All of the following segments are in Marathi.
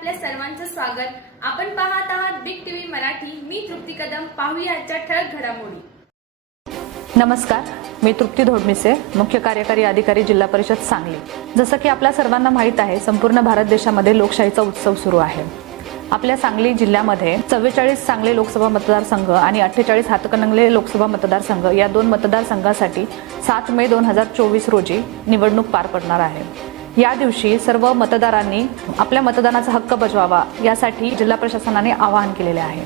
आपल्या सर्वांचं स्वागत. आपण पाहत आहात बिग टीव्ही मराठी. मी तृप्ती कदम. पाहूया आजच्या ठळक घडामोडी. नमस्कार. मी तृप्ती धोडमिसे मुख्य कार्यकारी अधिकारी जिल्हा परिषद सांगली. जसं की आपल्या सर्वांना माहीत आहे संपूर्ण भारत देशामध्ये लोकशाहीचा उत्सव सुरू आहे. आपल्या सांगली जिल्ह्यामध्ये चव्वेचाळीस सांगली लोकसभा मतदारसंघ आणि अठ्ठेचाळीस हातकणंगले लोकसभा मतदारसंघ या दोन मतदारसंघासाठी सात मे दोन हजार चोवीस रोजी निवडणूक पार पडणार आहे. या दिवशी सर्व मतदारांनी आपल्या मतदानाचा हक्क बजवावा यासाठी जिल्हा प्रशासनाने आवाहन केलेले आहे.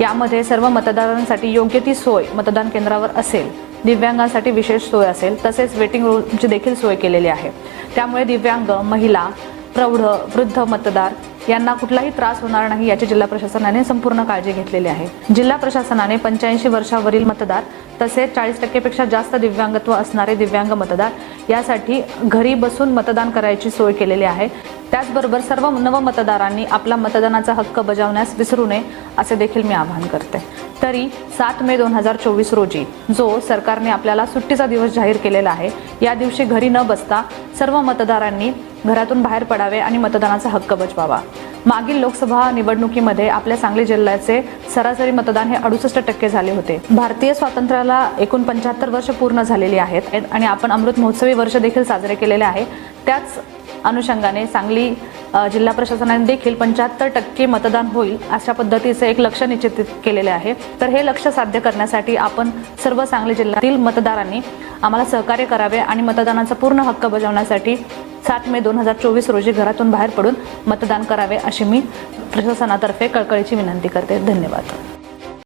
यामध्ये सर्व मतदारांसाठी योग्य ती सोय मतदान केंद्रावर असेल दिव्यांगांसाठी विशेष सोय असेल तसेच वेटिंग रूमची देखील सोय केलेली आहे. त्यामुळे दिव्यांग महिला प्रौढ वृद्ध मतदार यांना कुठलाही त्रास होणार नाही याची जिल्हा प्रशासनाने संपूर्ण काळजी घेतलेली आहे. जिल्हा प्रशासनाने पंच्याऐंशी वर्षावरील मतदार तसेच चाळीस टक्केपेक्षा जास्त दिव्यांगत्व असणारे दिव्यांग मतदार यासाठी घरी बसून मतदान करायची सोय केलेली आहे. त्याचबरोबर सर्व नवमतदारांनी आपला मतदानाचा हक्क बजावण्यास विसरू नये असे देखील मी आवाहन करते. तरी सात मे दोन हजार चोवीस रोजी जो सरकारने आपल्याला सुट्टीचा दिवस जाहीर केलेला आहे या दिवशी घरी न बसता सर्व मतदारांनी घरातून बाहेर पडावे आणि मतदानाचा हक्क बजवावा. मागील लोकसभा निवडणुकीमध्ये आपल्या सांगली जिल्ह्याचे सरासरी मतदान हे अडुसष्ट टक्के झाले होते. भारतीय स्वातंत्र्याला एकूण पंच्याहत्तर वर्ष पूर्ण झालेली आहेत आणि आपण अमृत महोत्सवी वर्ष देखील साजरे केलेले आहे. त्याच अनुषंगाने सांगली जिल्हा प्रशासनाने देखील पंच्याहत्तर टक्के मतदान होईल अशा पद्धतीचं एक लक्ष निश्चित केलेले आहे. तर हे लक्ष साध्य करण्यासाठी आपण सर्व सांगली जिल्ह्यातील मतदारांनी आम्हाला सहकार्य करावे आणि मतदानाचा पूर्ण हक्क बजावण्यासाठी सात मे दोन हजार चोवीस रोजी घरातून बाहेर पडून मतदान करावे अशी मी प्रशासनातर्फे कळकळीची विनंती करते. धन्यवाद.